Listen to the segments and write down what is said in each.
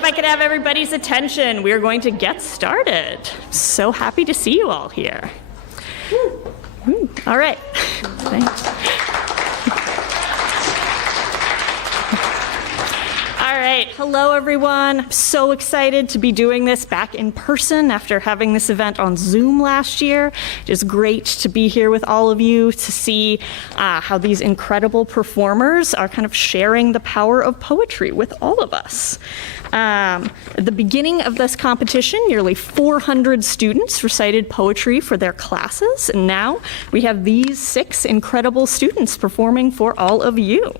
if I could have everybody's attention, we are going to get started. So happy to see you all here. All right. Thanks. All right, hello everyone. I'm so excited to be doing this back in person after having this event on Zoom last year. It is great to be here with all of you to see how these incredible performers are kind of sharing the power of poetry with all of us. At the beginning of this competition, nearly 400 students recited poetry for their classes, and now we have these 6 incredible students performing for all of you.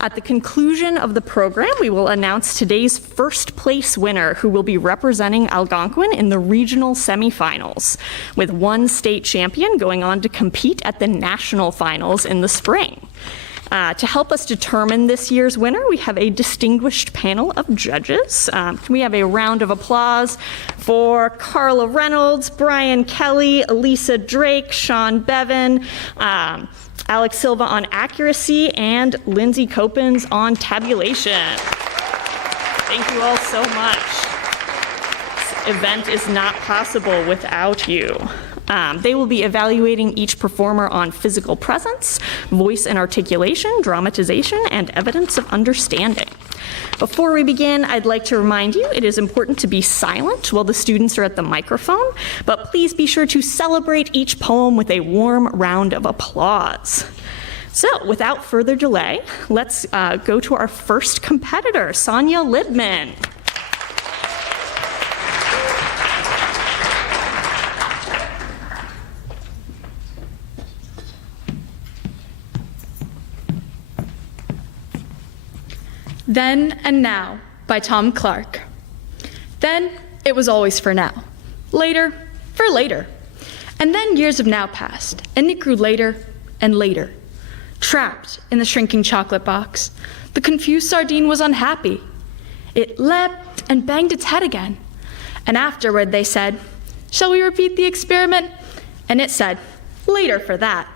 At the conclusion of the program, we will announce today's first place winner, who will be representing Algonquin in the regional semifinals, with one state champion going on to compete at the national finals in the spring. To help us determine this year's winner, we have a distinguished panel of judges. Can we have a round of applause for Carla Reynolds, Brian Kelly, Elisa Drake, Sean Bevan, Alex Silva on accuracy, and Lindsay Copens on tabulation. Thank you all so much. This event is not possible without you. They will be evaluating each performer on physical presence, voice and articulation, dramatization, and evidence of understanding. Before we begin, I'd like to remind you it is important to be silent while the students are at the microphone, but please be sure to celebrate each poem with a warm round of applause. So, without further delay, let's go to our first competitor, Sonia Libman. Then and Now by Tom Clark. Then it was always for now. Later for later. And then years of now passed, and it grew later and later. Trapped in the shrinking chocolate box, the confused sardine was unhappy. It leapt and banged its head again. And afterward they said, "Shall we repeat the experiment?" And it said, "Later for that."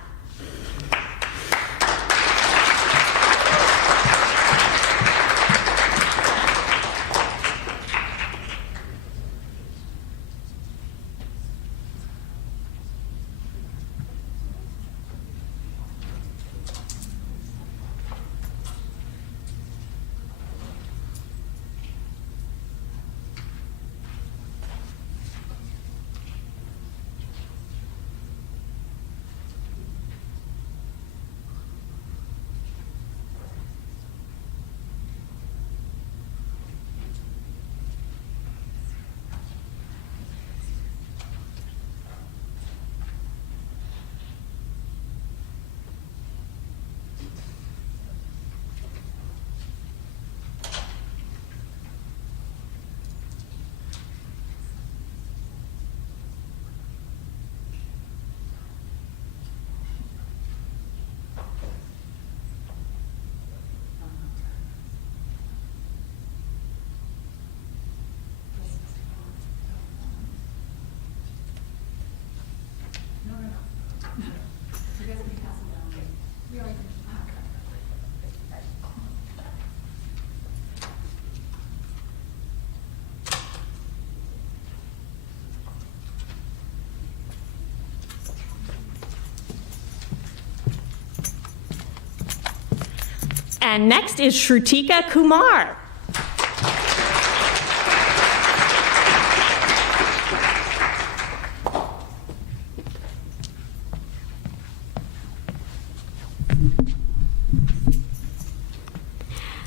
And next is Shrutika Kumar.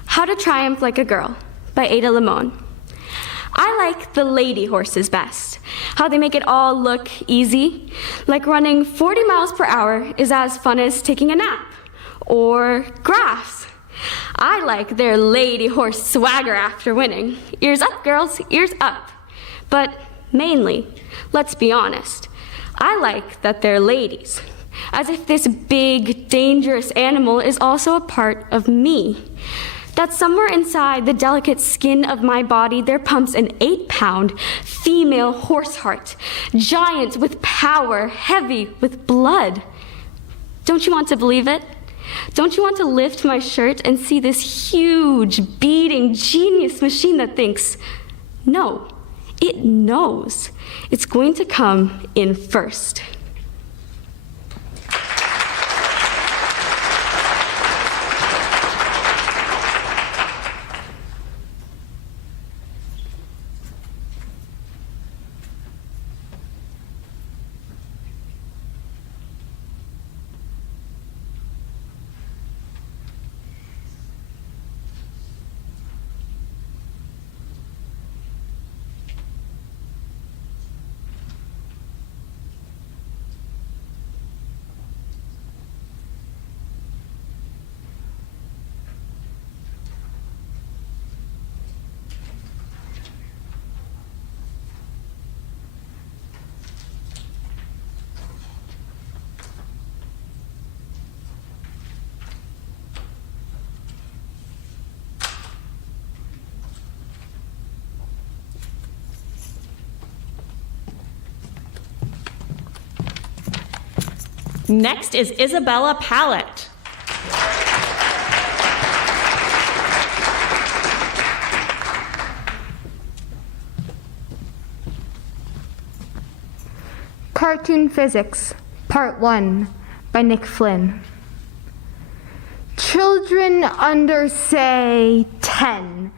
How to Triumph Like a Girl by Ada Limon. I like the lady horses best. How they make it all look easy. Like running 40 miles per hour is as fun as taking a nap. Or grass. I like their lady horse swagger after winning. Ears up, girls, ears up. But mainly, let's be honest, I like that they're ladies. As if this big, dangerous animal is also a part of me. That somewhere inside the delicate skin of my body there pumps an 8-pound female horse heart, giant with power, heavy with blood. Don't you want to believe it? Don't you want to lift my shirt and see this huge, beating, genius machine that thinks, no, it knows. It's going to come in first. Next is Isabella Pallett. Cartoon Physics, Part 1, by Nick Flynn. Children under, say, 10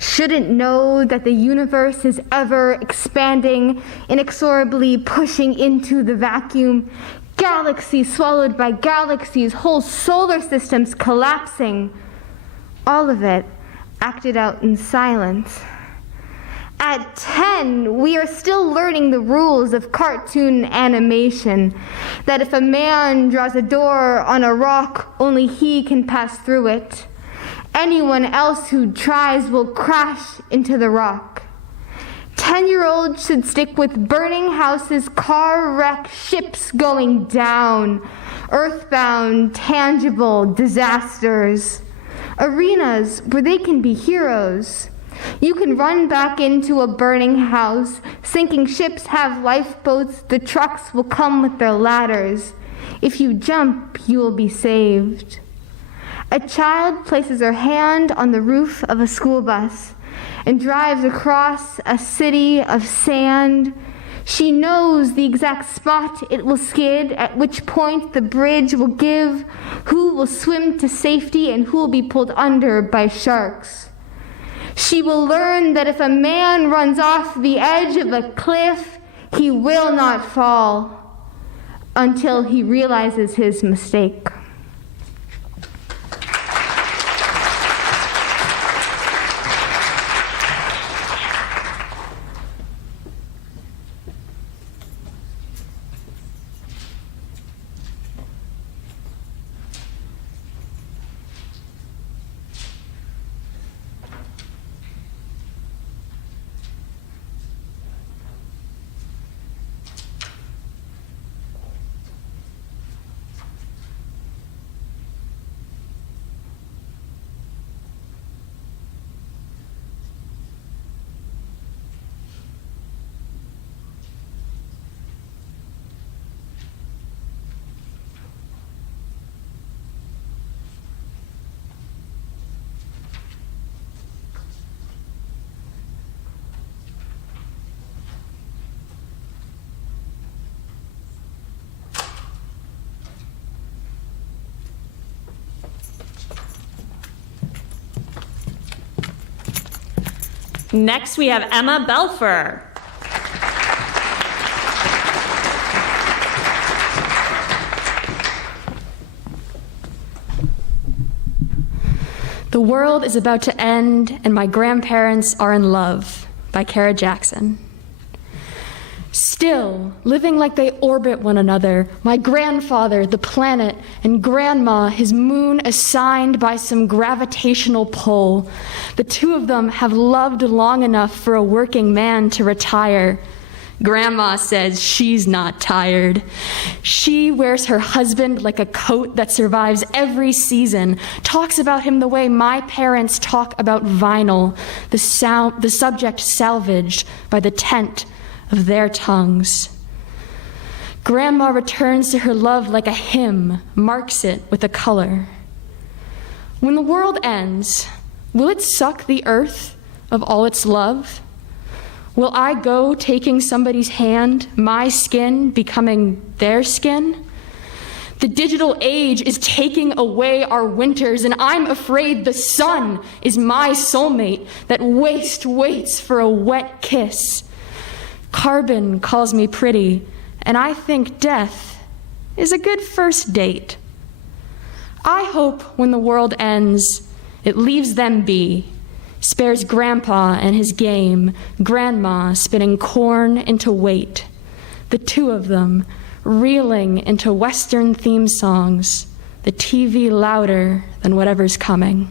shouldn't know that the universe is ever expanding, inexorably pushing into the vacuum, galaxies swallowed by galaxies, whole solar systems collapsing. All of it acted out in silence. At 10, we are still learning the rules of cartoon animation, that if a man draws a door on a rock, only he can pass through it. Anyone else who tries will crash into the rock. 10-year-olds should stick with burning houses, car wreck, ships going down, earthbound, tangible disasters, arenas where they can be heroes. You can run back into a burning house. Sinking ships have lifeboats. The trucks will come with their ladders. If you jump, you will be saved. A child places her hand on the roof of a school bus and drives across a city of sand. She knows the exact spot it will skid, at which point the bridge will give, who will swim to safety, and who will be pulled under by sharks. She will learn that if a man runs off the edge of a cliff, he will not fall until he realizes his mistake. Next, we have Emma Belfer. The World is About to End and My Grandparents Are in Love by Kara Jackson. Still, living like they orbit one another, my grandfather, the planet, and grandma, his moon, assigned by some gravitational pull. The two of them have loved long enough for a working man to retire. Grandma says she's not tired. She wears her husband like a coat that survives every season, talks about him the way my parents talk about vinyl, the subject salvaged by the tent of their tongues. Grandma returns to her love like a hymn, marks it with a color. When the world ends, will it suck the earth of all its love? Will I go taking somebody's hand, my skin becoming their skin? The digital age is taking away our winters, and I'm afraid the sun is my soulmate that waits for a wet kiss. Carbon calls me pretty, and I think death is a good first date. I hope when the world ends, it leaves them be, spares Grandpa and his game, Grandma spinning corn into weight, the two of them reeling into Western theme songs, the TV louder than whatever's coming.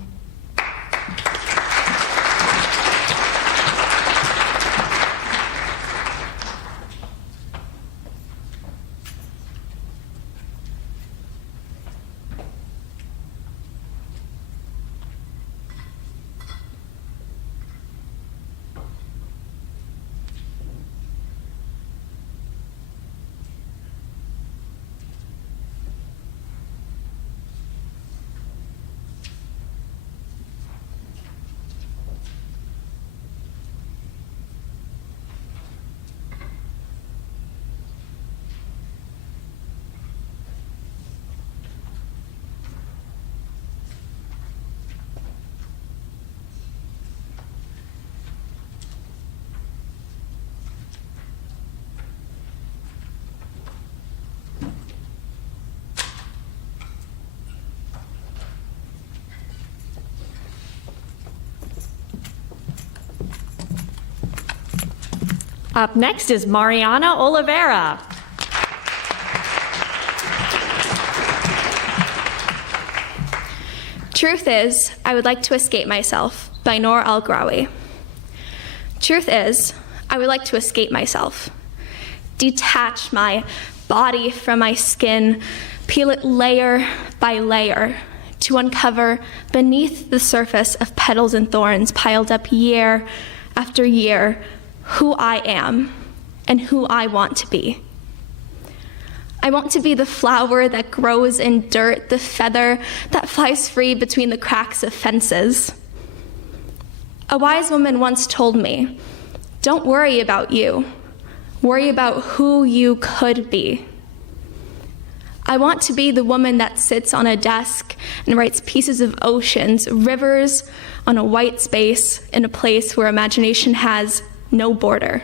Up next is Mariana Oliveira. Truth is, I would like to escape myself by Noor Al-Grawi. Truth is, I would like to escape myself. Detach my body from my skin, peel it layer by layer to uncover beneath the surface of petals and thorns piled up year after year who I am and who I want to be. I want to be the flower that grows in dirt, the feather that flies free between the cracks of fences. A wise woman once told me, don't worry about you, worry about who you could be. I want to be the woman that sits on a desk and writes pieces of oceans, rivers on a white space in a place where imagination has no border.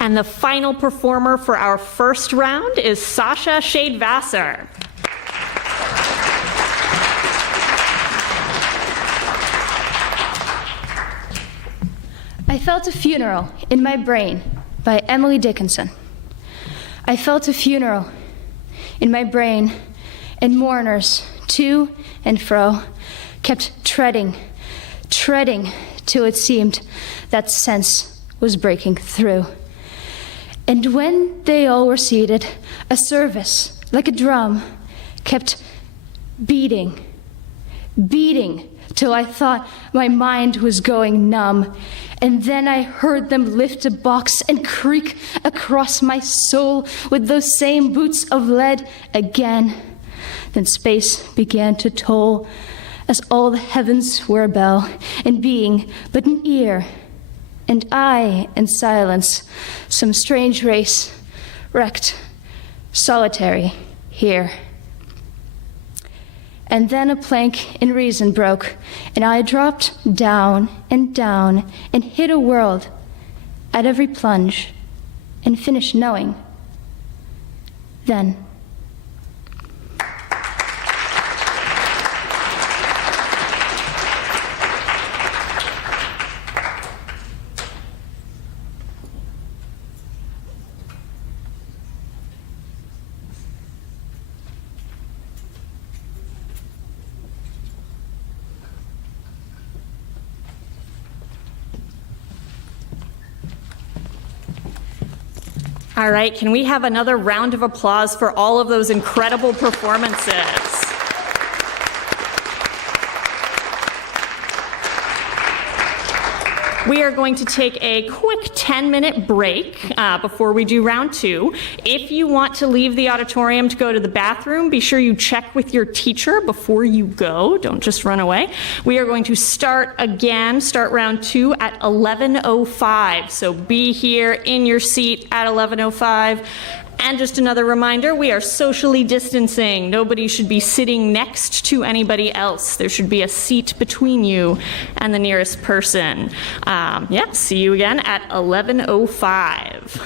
And the final performer for our first round is Sasha Shade-Vassar. I felt a funeral in my brain by Emily Dickinson. I felt a funeral in my brain, and mourners to and fro kept treading till it seemed that sense was breaking through. And when they all were seated, a service, like a drum, kept beating till I thought my mind was going numb. And then I heard them lift a box and creak across my soul with those same boots of lead again. Then space began to toll as all the heavens were a bell, and being but an ear, and I and silence, some strange race, wrecked, solitary, here. And then a plank in reason broke, and I dropped down and hit a world at every plunge and finished knowing. Then. All right, can we have another round of applause for all of those incredible performances? We are going to take a quick 10-minute break before we do round 2. If you want to leave the auditorium to go to the bathroom, be sure you check with your teacher before you go. Don't just run away. We are going to start round 2 at 11:05. So be here in your seat at 11:05. And just another reminder, we are socially distancing. Nobody should be sitting next to anybody else. There should be a seat between you and the nearest person. See you again at 11:05.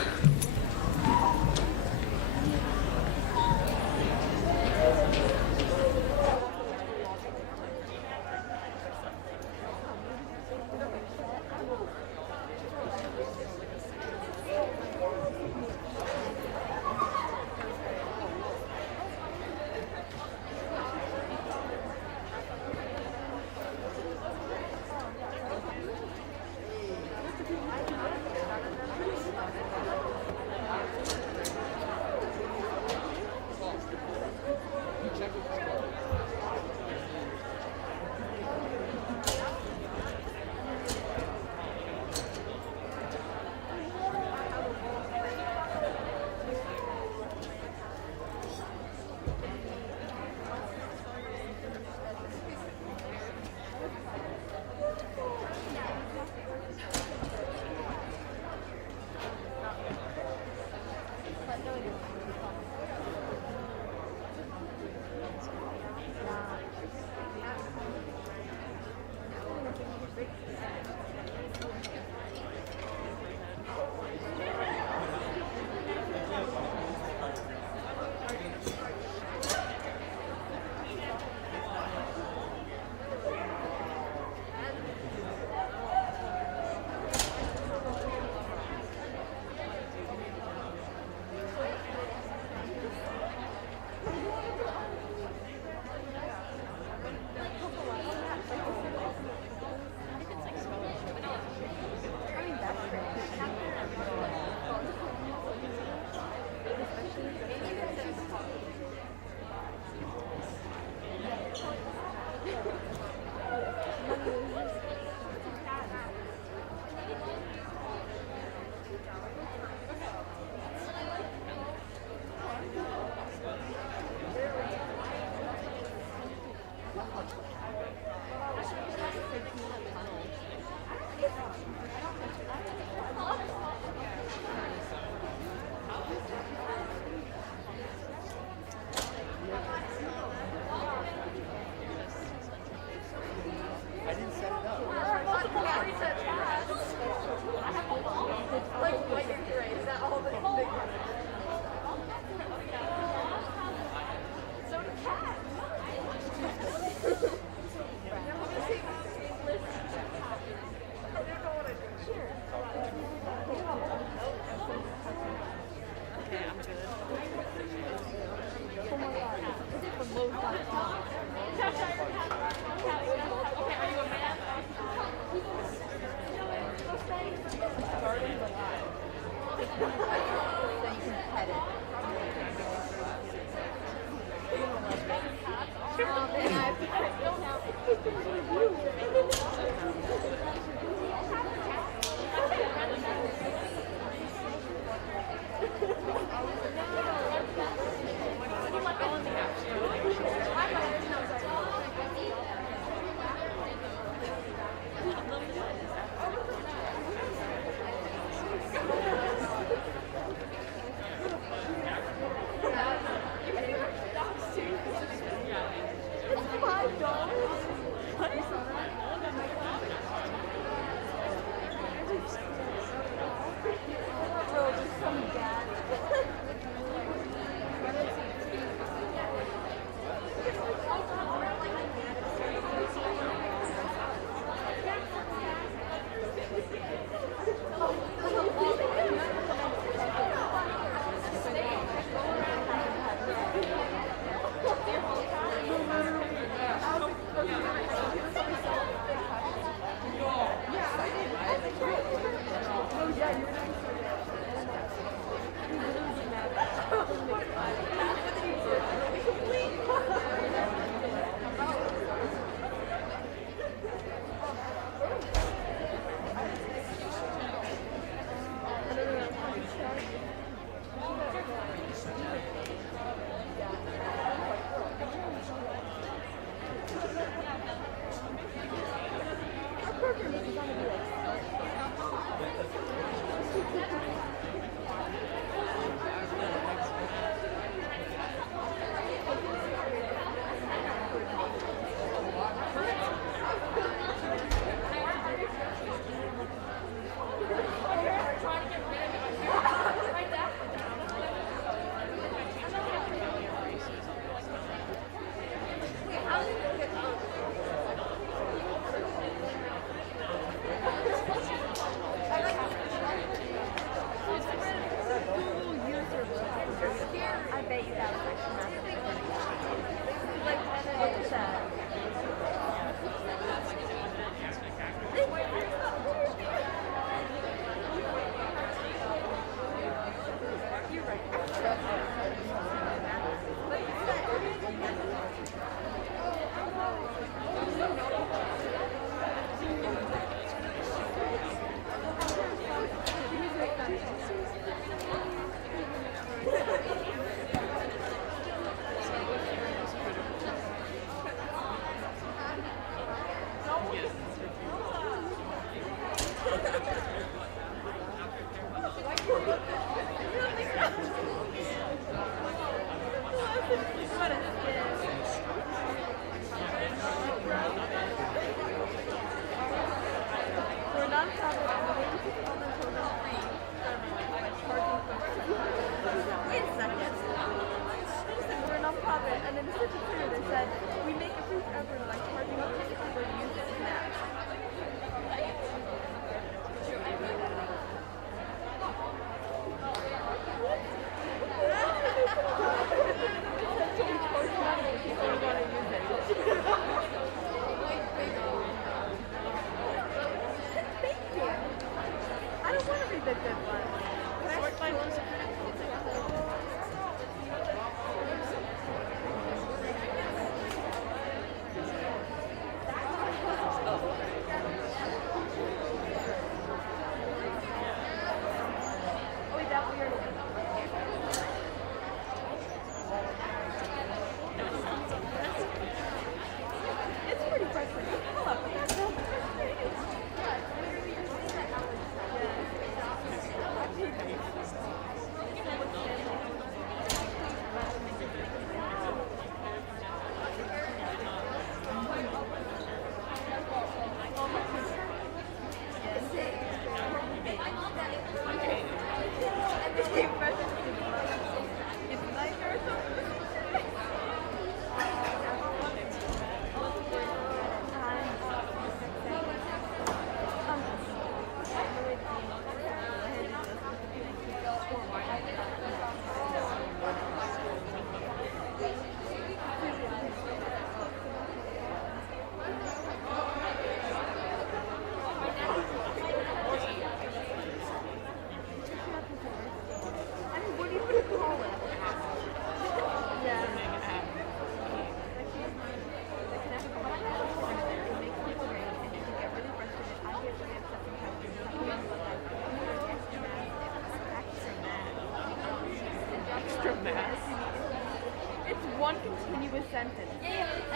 It's one continuous sentence. Yes, I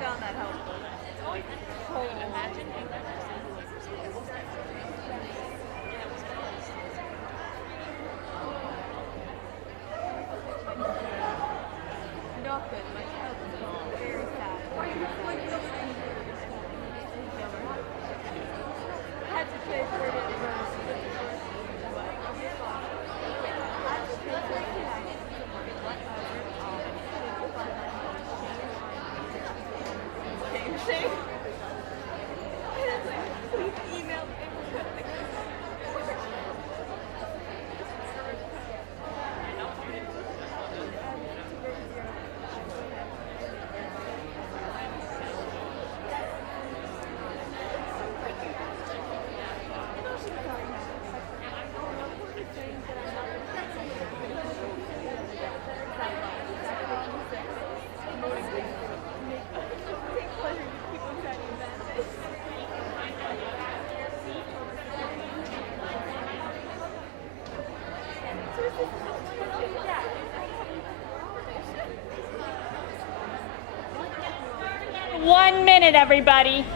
found that helpful. It's always imagine not good. My child is very sad. Had to play for it. One minute, everybody.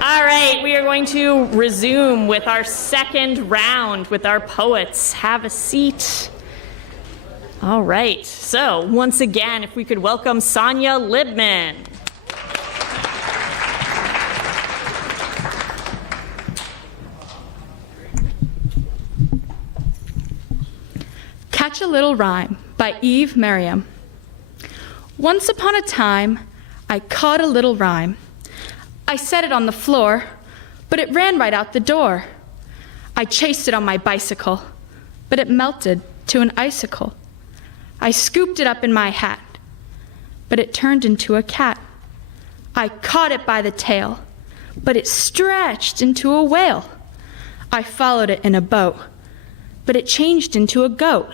All right, we are going to resume with our second round with our poets. Have a seat. All right, so once again, if we could welcome Sonia Libman. Catch a Little Rhyme by Eve Merriam. Once upon a time, I caught a little rhyme. I set it on the floor, but it ran right out the door. I chased it on my bicycle, but it melted to an icicle. I scooped it up in my hat, but it turned into a cat. I caught it by the tail, but it stretched into a whale. I followed it in a boat, but it changed into a goat.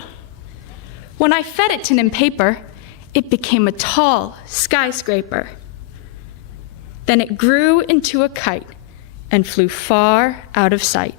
When I fed it tin and paper, it became a tall skyscraper. Then it grew into a kite and flew far out of sight.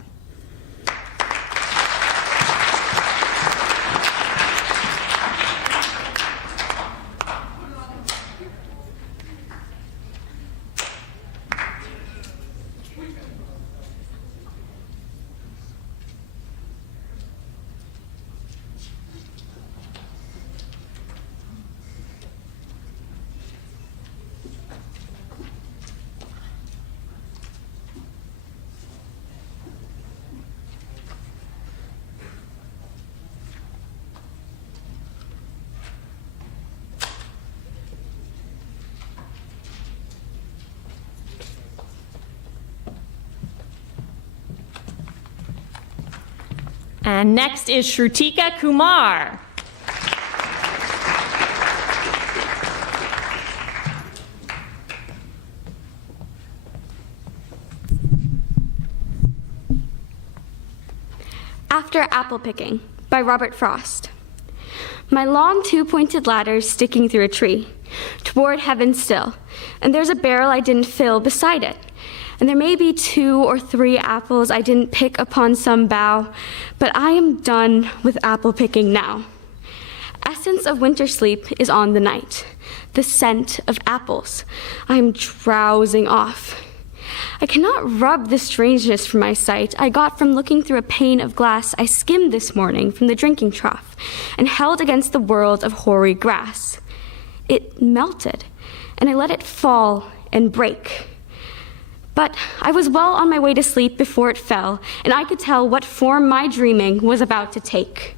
And next is Shrutika Kumar. After Apple Picking by Robert Frost. My long two-pointed ladder's sticking through a tree, toward heaven still, and there's a barrel I didn't fill beside it. And there may be 2 or 3 apples I didn't pick upon some bough, but I am done with apple picking now. essence of winter sleep is on the night. The scent of apples. I am drowsing off. I cannot rub the strangeness from my sight I got from looking through a pane of glass I skimmed this morning from the drinking trough and held against the world of hoary grass. It melted, and I let it fall and break. But I was well on my way to sleep before it fell, and I could tell what form my dreaming was about to take.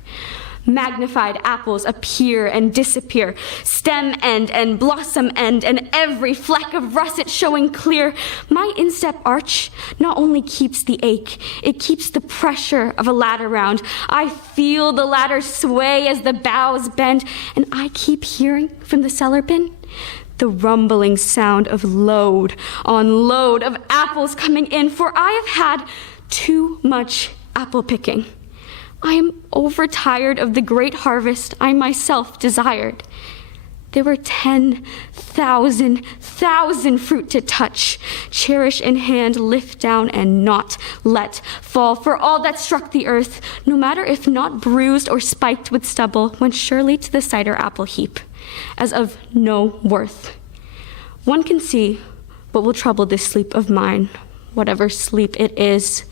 Magnified apples appear and disappear, stem end and blossom end, and every fleck of russet showing clear. My instep arch not only keeps the ache, it keeps the pressure of a ladder round. I feel the ladder sway as the boughs bend, and I keep hearing from the cellar bin the rumbling sound of load on load of apples coming in, for I have had too much apple picking. I am overtired of the great harvest I myself desired. There were 10,000 fruit to touch, cherish in hand, lift down, and not let fall. For all that struck the earth, no matter if not bruised or spiked with stubble, went surely to the cider apple heap, as of no worth. One can see what will trouble this sleep of mine, whatever sleep it is.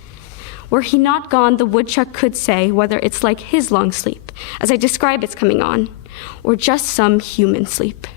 Were he not gone, the woodchuck could say whether it's like his long sleep, as I describe its coming on, or just some human sleep.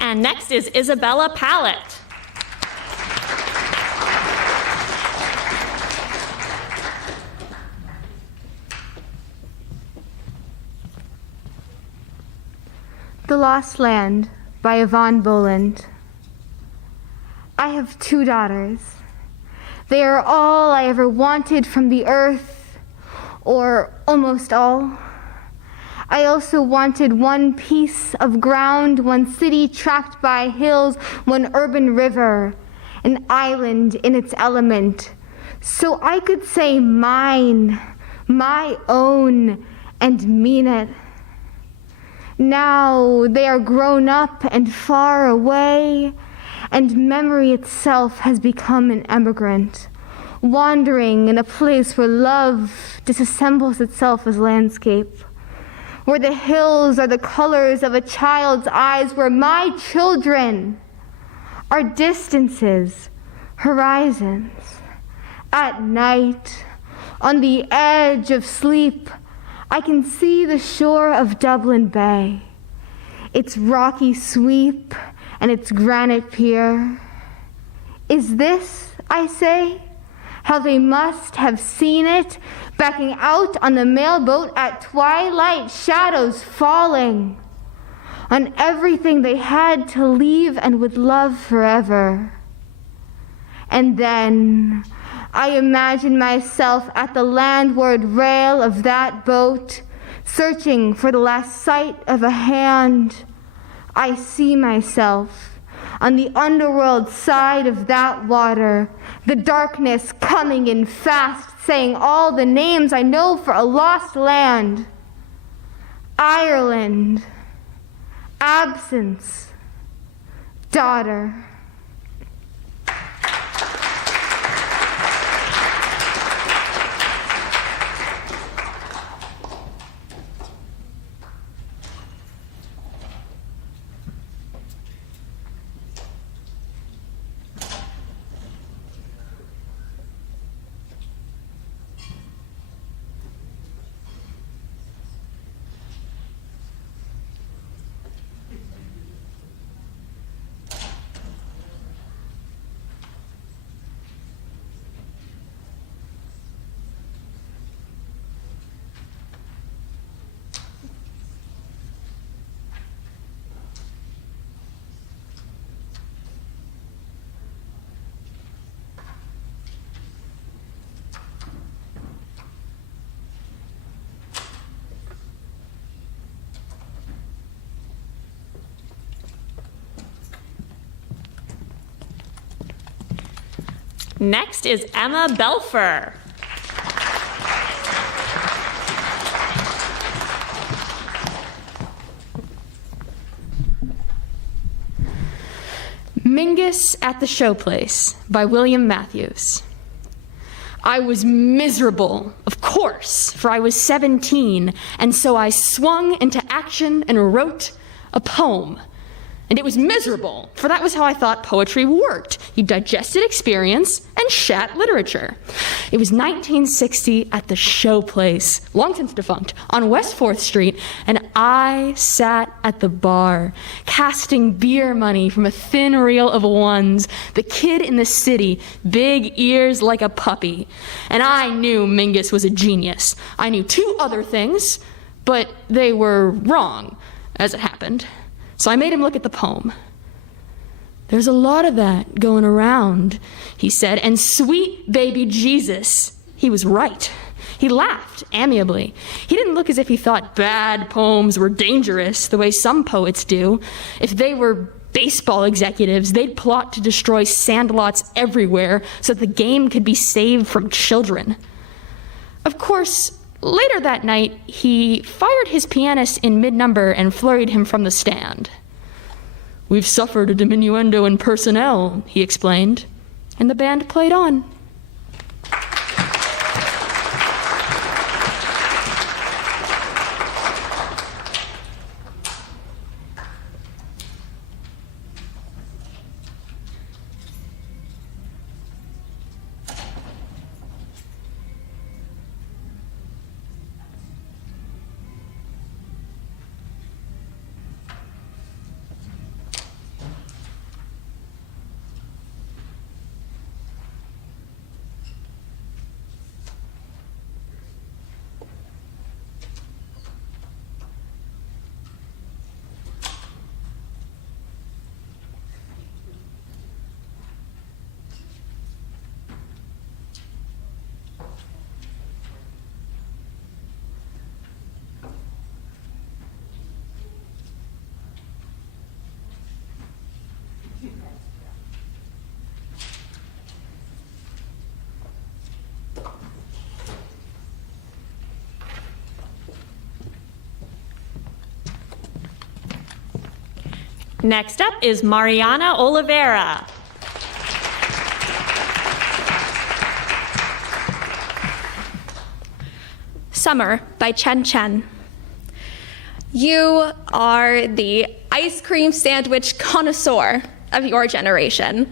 And next is Isabella Pallett. The Lost Land by Yvonne Boland. I have 2 daughters. They are all I ever wanted from the earth, or almost all. I also wanted one piece of ground, one city trapped by hills, one urban river, an island in its element, so I could say mine, my own, and mean it. Now they are grown up and far away, and memory itself has become an emigrant, wandering in a place where love disassembles itself as landscape, where the hills are the colors of a child's eyes, where my children are distances, horizons. At night, on the edge of sleep, I can see the shore of Dublin Bay, its rocky sweep and its granite pier. Is this, I say, how they must have seen it, backing out on the mailboat at twilight, shadows falling on everything they had to leave and would love forever? And then I imagine myself at the landward rail of that boat, searching for the last sight of a hand. I see myself on the underworld side of that water, the darkness coming in fast, saying all the names I know for a lost land. Ireland, absence, daughter. Next is Emma Belfer. Mingus at the Showplace by William Matthews. I was miserable, of course, for I was 17, and so I swung into action and wrote a poem. And it was miserable, for that was how I thought poetry worked. You digested experience and shat literature. It was 1960 at the Showplace, long since defunct, on West 4th Street, and I sat at the bar, casting beer money from a thin reel of ones, the kid in the city, big ears like a puppy. And I knew Mingus was a genius. I knew two other things, but they were wrong, as it happened. So I made him look at the poem. There's a lot of that going around, he said, and sweet baby Jesus, he was right. He laughed amiably. He didn't look as if he thought bad poems were dangerous the way some poets do. If they were baseball executives, they'd plot to destroy sandlots everywhere so that the game could be saved from children. Of course, later that night, he fired his pianist in mid-number and flurried him from the stand. We've suffered a diminuendo in personnel, he explained, and the band played on. Next up is Mariana Oliveira. Summer by Chen Chen. You are the ice cream sandwich connoisseur of your generation.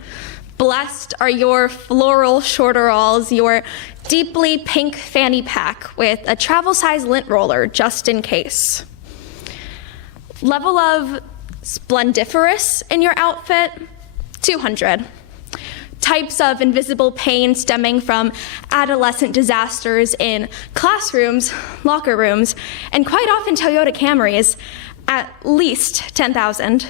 Blessed are your floral shorteralls, your deeply pink fanny pack with a travel-size lint roller just in case. Level of splendiferous in your outfit, 200. Types of invisible pain stemming from adolescent disasters in classrooms, locker rooms, and quite often Toyota Camrys, at least 10,000.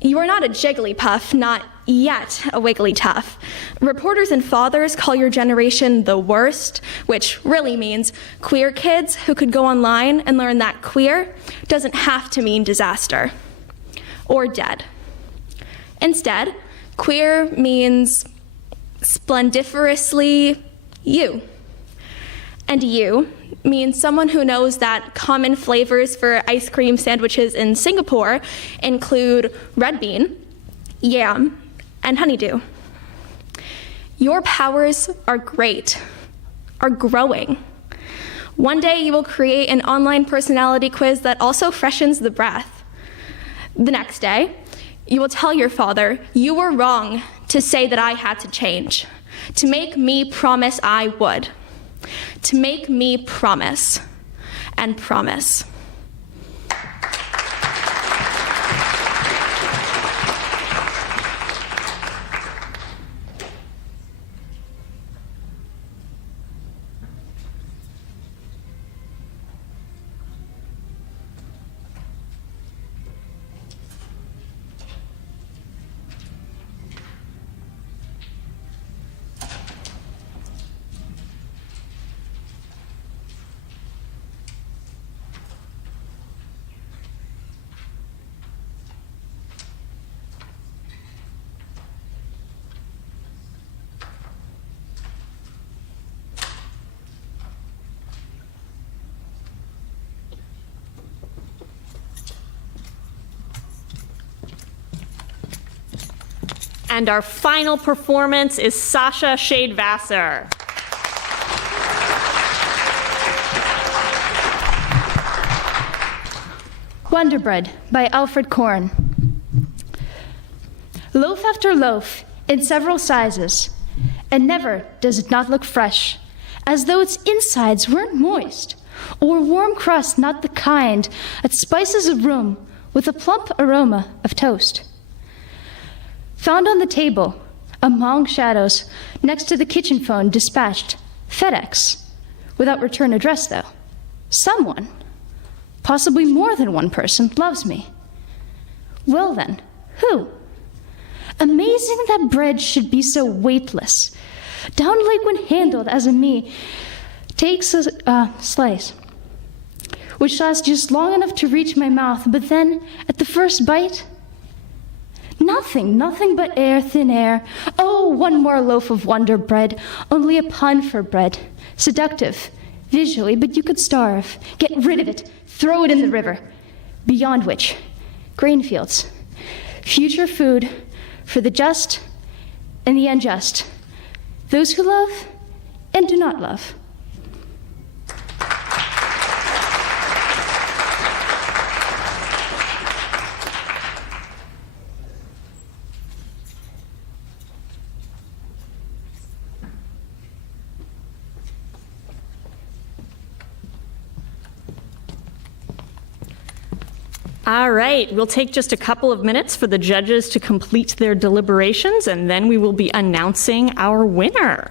You are not a Jigglypuff, not yet a Wigglytuff. Reporters and fathers call your generation the worst, which really means queer kids who could go online and learn that queer doesn't have to mean disaster or dead. Instead, queer means splendiferously you. And you means someone who knows that common flavors for ice cream sandwiches in Singapore include red bean, yam, and honeydew. Your powers are great, are growing. One day you will create an online personality quiz that also freshens the breath. The next day, you will tell your father you were wrong to say that I had to change, to make me promise I would, to make me promise and promise. And our final performance is Sasha Shade-Vassar. Wonder Bread by Alfred Korn. Loaf after loaf, in several sizes, and never does it not look fresh, as though its insides weren't moist, or warm crust not the kind that spices a room with a plump aroma of toast. Found on the table, among shadows, next to the kitchen phone dispatched, FedEx, without return address though. Someone, possibly more than one person, loves me. Well then, who? Amazing that bread should be so weightless. Down like when handled as a me takes a slice, which lasts just long enough to reach my mouth, but then, at the first bite, nothing but air, thin air. Oh, one more loaf of Wonder Bread, only a pun for bread. Seductive, visually, but you could starve. Get rid of it, throw it in the river. Beyond which, grain fields. Future food for the just and the unjust. Those who love and do not love. All right, we'll take just a couple of minutes for the judges to complete their deliberations, and then we will be announcing our winner.